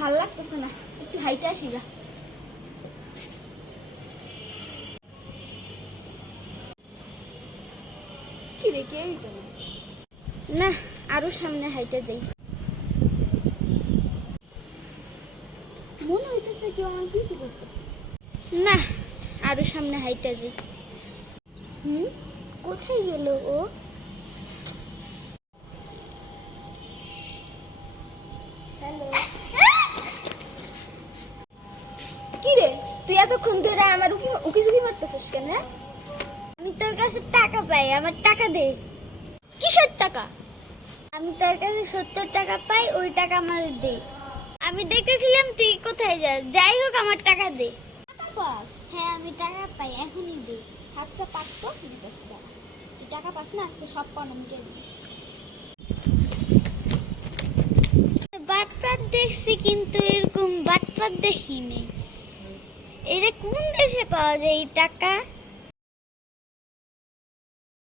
ভাল লাগতেছে না, একটু হাইটে আসি যা। কি রে, কেউই তো না, আরো সামনে হাইটে যাই। মনে হইতেছে কেউ আমার পিছু করতেছে। না, আরো সামনে হাইটে যাই। কোথায় গেল ও? হ্যালো, কি রে তুই এতক্ষণ ধরে আমার উকি ঝুঁকি মারতেছিস কেন? আমি তোর কাছে টাকা পাই, আমার টাকা দে। কিসের টাকা? আমি তোর কাছে 70 টাকা পাই, ওই টাকা আমার দে। আমি দেখতেছিলাম তুই কোথায় যাস, যাই হোক আমার টাকা দে। টাকা পাস? হ্যাঁ আমি টাকা পাই, এখনই দে। হাতটা পাততো দিতেছি টাকা। তুই টাকা পাস না, আজকে সব পান আমি কেন? বাটপাত দেখছি কিন্তু এরকম বাটপাত দেখিনি। এটা কোন দেশে পাওয়া যায় এই টাকা?